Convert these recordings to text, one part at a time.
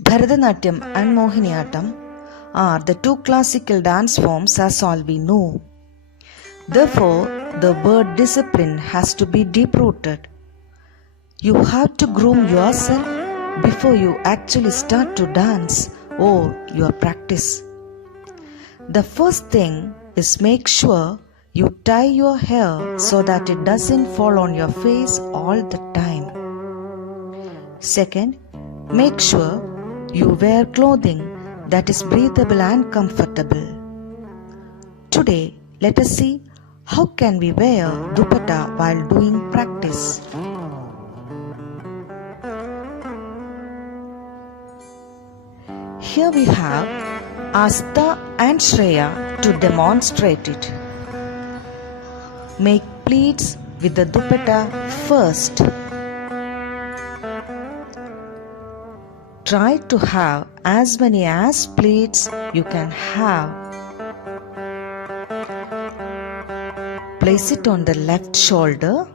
Bharatanatyam and Mohiniyattam are the two classical dance forms as all we know. Therefore, the word discipline has to be deep-rooted. You have to groom yourself before you actually start to dance or your practice. The first thing is make sure you tie your hair so that it doesn't fall on your face all the time. Second, make sure you wear clothing that is breathable and comfortable. Today, let us see how can we wear dupatta while doing practice. Here we have Asta and Shreya to demonstrate it. Make pleats with the dupatta first. Try to have as many as pleats you can have. Place it on the left shoulder.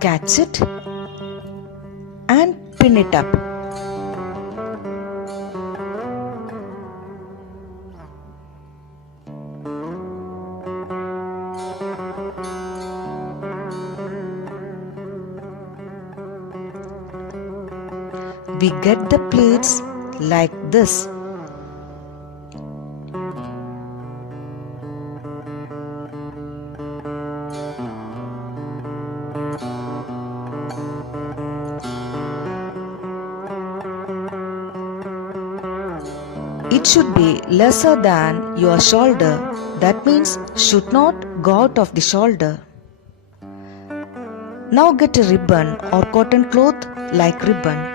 Catch it and pin it up. We get the pleats like this. It should be lesser than your shoulder. That means should not go out of the shoulder. Now get a ribbon or cotton cloth like ribbon.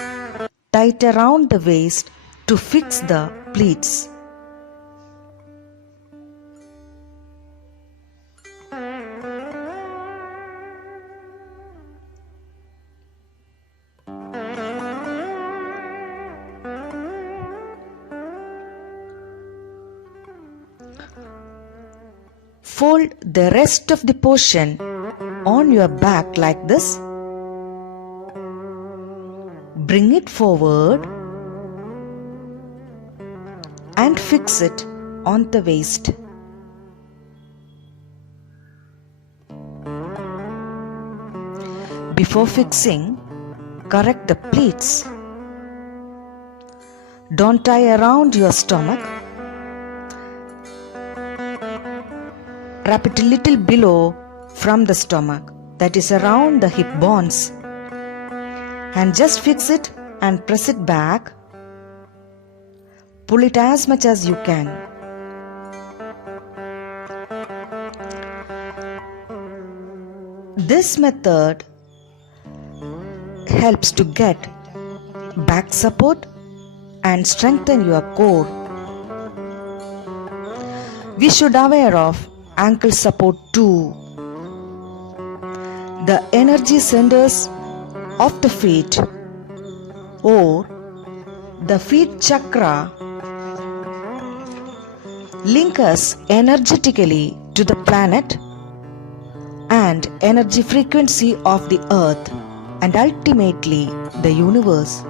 Tie it around the waist to fix the pleats. Fold the rest of the portion on your back like this. Bring it forward and fix it on the waist. Before fixing, correct the pleats. Don't tie around your stomach. Wrap it a little below from the stomach, that is around the hip bones. And just fix it and press it back. Pull it as much as you can. This method helps to get back support and strengthen your core. We should aware of ankle support too. The energy centers of the feet or the feet chakra link us energetically to the planet and energy frequency of the earth and ultimately the universe.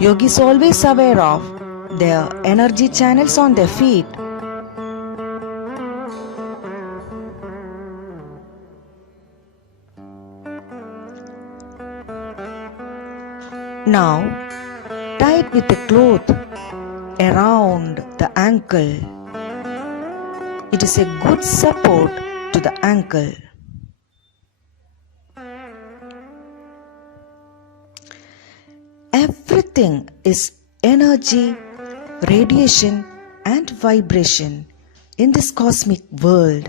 Yogis always aware of their energy channels on their feet. Now, tie it with a cloth around the ankle. It is a good support to the ankle. Everything is energy, radiation, and vibration in this cosmic world.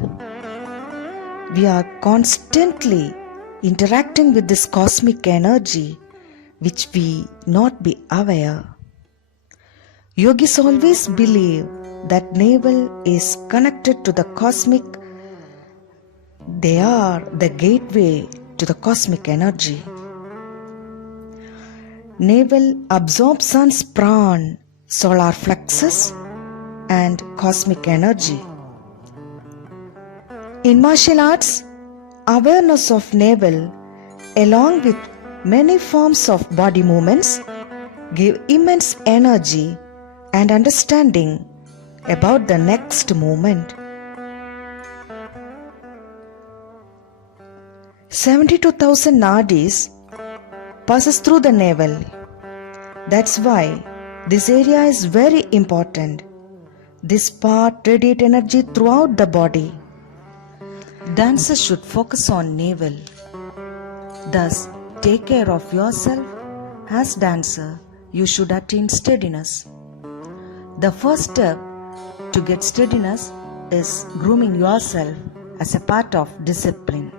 We are constantly interacting with this cosmic energy which we not be aware. Yogis always believe that navel is connected to the cosmic. They are the gateway to the cosmic energy. Navel absorbs sun's pran, solar plexus, and cosmic energy. In martial arts, awareness of navel along with many forms of body movements, give immense energy and understanding about the next movement. 72,000 nadis passes through the navel. That's why this area is very important. This part radiates energy throughout the body. Dancers should focus on navel. Thus, take care of yourself. As dancer, you should attain steadiness. The first step to get steadiness is grooming yourself as a part of discipline.